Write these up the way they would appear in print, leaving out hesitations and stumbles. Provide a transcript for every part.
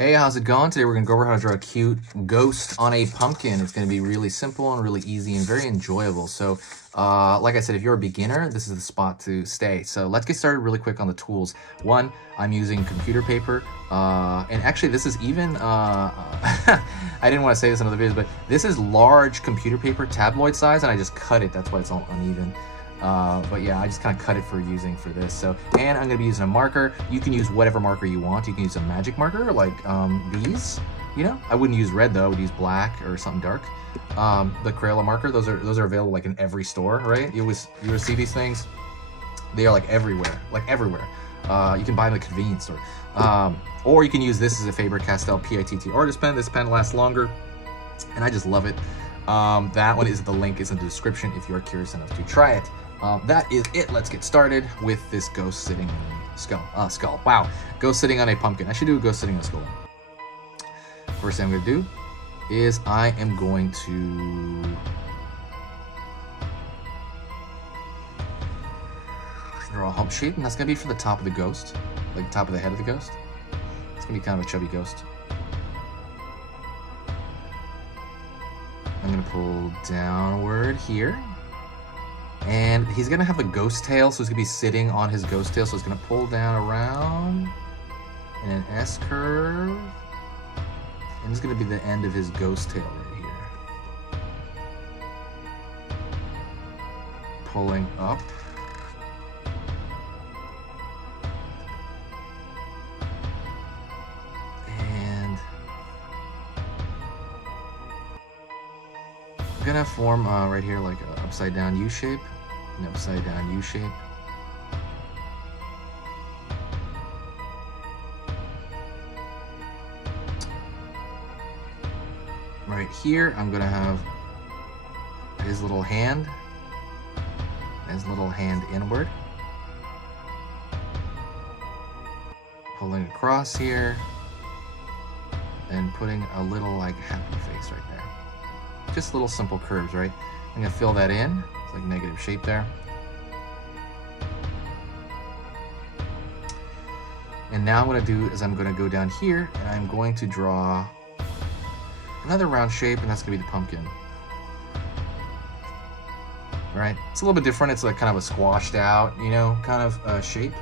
Hey, how's it going? Today we're going to go over how to draw a cute ghost on a pumpkin. It's going to be really simple and really easy and very enjoyable. So, like I said, if you're a beginner, this is the spot to stay. So let's get started really quick on the tools. One, I'm using computer paper. And actually, this is even, I didn't want to say this in other videos, but this is large computer paper, tabloid size, and I just cut it. That's why it's all uneven. But yeah, I just kind of cut it for using for this. So, and I'm going to be using a marker. You can use whatever marker you want. You can use a magic marker like these, you know. I wouldn't use red though. I would use black or something dark. The Crayola marker, those are available like in every store, right? You always see these things. They are like everywhere, you can buy them at a convenience store. Or you can use this as a Faber-Castell PITT artist pen. This pen lasts longer, and I just love it. That one is, the link is in the description if you're curious enough to try it. That is it. Let's get started with this ghost sitting on a skull. Wow, ghost sitting on a pumpkin. I should do a ghost sitting on a skull. First thing I'm going to do is I am going to draw a hump shape, and that's going to be for the top of the ghost, like the top of the head of the ghost. It's going to be kind of a chubby ghost. I'm going to pull downward here. And he's going to have a ghost tail, so he's going to be sitting on his ghost tail. So it's going to pull down around in an S curve. And it's going to be the end of his ghost tail right here. Pulling up. And I'm going to form right here like an upside down U shape. An upside down U shape. Right here, I'm gonna have his little hand inward. Pulling across here and putting a little like happy face right there. Just little simple curves, right? I'm gonna fill that in. It's like negative shape there. And now what I'm gonna do is I'm gonna go down here and I'm going to draw another round shape, and that's gonna be the pumpkin. All right, it's a little bit different. It's like kind of a squashed out, you know, kind of shape.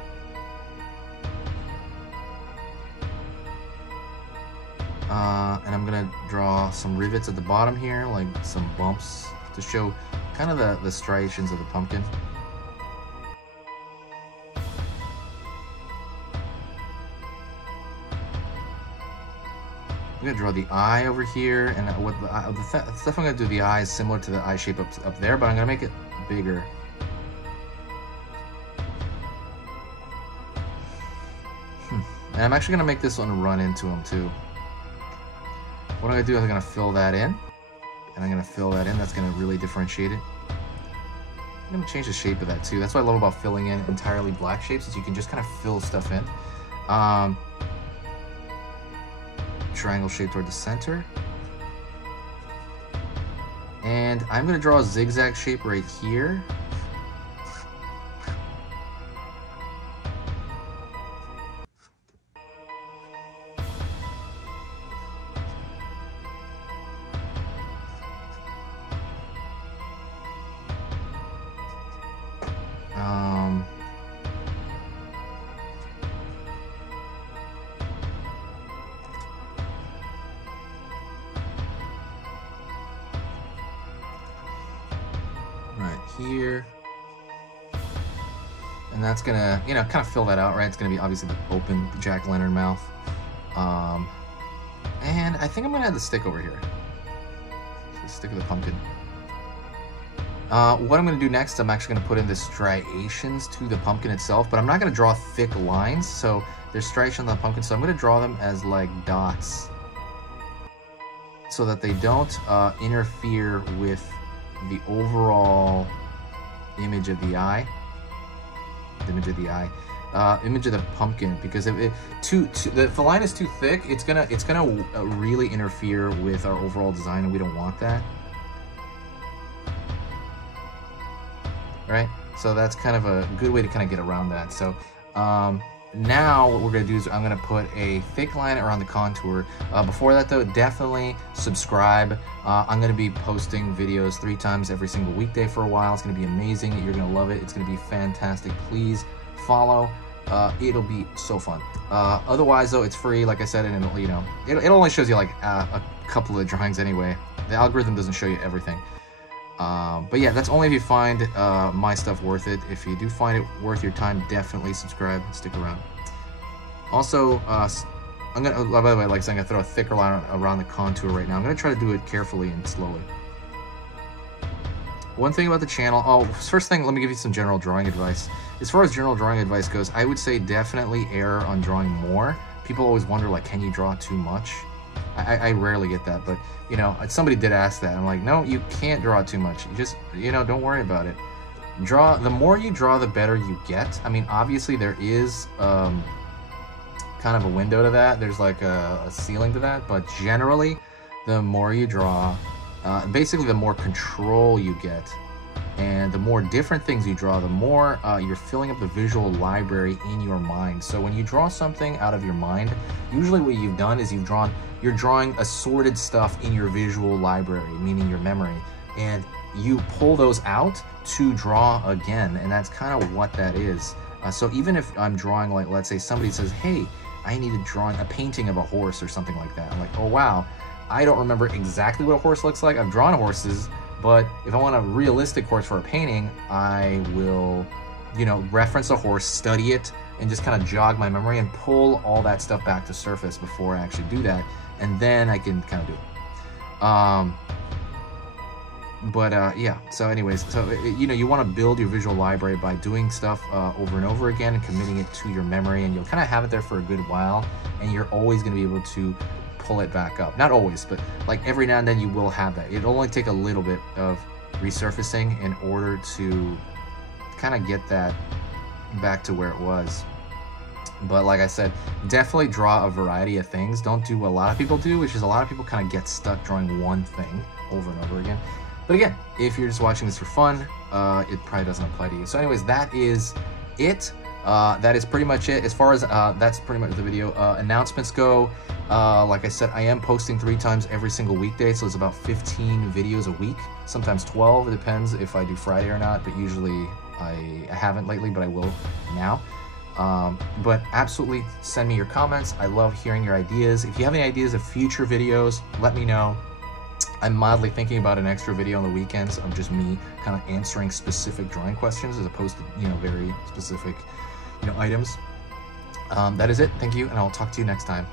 And I'm gonna draw some rivets at the bottom here, like some bumps to show kind of the striations of the pumpkin. I'm gonna draw the eye over here, and the stuff I'm gonna do the eye is similar to the eye shape up there, but I'm gonna make it bigger. And I'm actually gonna make this one run into him too. What I'm gonna do is I'm gonna fill that in, and I'm gonna fill that in. That's gonna really differentiate it. I'm gonna change the shape of that too. That's what I love about filling in entirely black shapes, is you can just kind of fill stuff in. Triangle shape toward the center. And I'm gonna draw a zigzag shape right here. Right here, and that's gonna, you know, kind of fill that out, right? It's gonna be obviously the open jack-o'-lantern mouth, and I think I'm gonna add the stick over here, the stick of the pumpkin. What I'm gonna do next, I'm actually gonna put in the striations to the pumpkin itself, but I'm not gonna draw thick lines. So there's striations on the pumpkin, so I'm gonna draw them as like dots, so that they don't interfere with the overall image of the eye, image of the pumpkin, because if the line is too thick, it's gonna really interfere with our overall design, and we don't want that, right? So that's kind of a good way to kind of get around that. So now what we're gonna do is I'm gonna put a thick line around the contour. Before that though, definitely subscribe. I'm gonna be posting videos 3 times every single weekday for a while. It's gonna be amazing. You're gonna love it. It's gonna be fantastic. Please follow. It'll be so fun. Otherwise though, it's free, like I said, and it'll, you know, it only shows you like a couple of drawings anyway. The algorithm doesn't show you everything. But yeah, that's only if you find my stuff worth it. If you do find it worth your time, definitely subscribe and stick around. Also, I'm gonna, by the way, like I said, I'm gonna throw a thicker line around the contour right now. I'm gonna try to do it carefully and slowly. One thing about the channel, first thing, let me give you some general drawing advice. As far as general drawing advice goes, I would say definitely err on drawing more. People always wonder, like, can you draw too much? I rarely get that, but, you know, somebody did ask that. I'm like, no, you can't draw too much. You just, you know, don't worry about it. The more you draw, the better you get. I mean, obviously there is kind of a window to that. There's like a ceiling to that, but generally, the more you draw, basically the more control you get, and the more different things you draw, the more you're filling up the visual library in your mind. So when you draw something out of your mind, usually what you've done is you're drawing assorted stuff in your visual library, meaning your memory, and you pull those out to draw again, and that's kind of what that is. So even if I'm drawing, like, let's say somebody says, hey, I need to draw a painting of a horse or something like that. I'm like, oh wow, I don't remember exactly what a horse looks like. I've drawn horses, but if I want a realistic horse for a painting, I will, you know, reference a horse, study it, and just kind of jog my memory and pull all that stuff back to surface before I actually do that, and then I can kind of do it. Yeah, so anyways, so you know, you want to build your visual library by doing stuff over and over again and committing it to your memory, and you'll kind of have it there for a good while, and you're always going to be able to pull it back up. Not always, but like every now and then you will have that. It'll only take a little bit of resurfacing in order to kind of get that back to where it was. But like I said, definitely draw a variety of things. Don't do what a lot of people do, which is a lot of people kind of get stuck drawing one thing over and over again. But again, if you're just watching this for fun, it probably doesn't apply to you. So anyways, that is it. That is pretty much it. As far as that's pretty much the video. Announcements go, like I said, I am posting 3 times every single weekday, so it's about 15 videos a week, sometimes 12. It depends if I do Friday or not, but usually I haven't lately, but I will now. But absolutely send me your comments. I love hearing your ideas. If you have any ideas of future videos, let me know. I'm mildly thinking about an extra video on the weekends of just me kind of answering specific drawing questions as opposed to, you know, very specific, you know, items. That is it. Thank you, and I'll talk to you next time.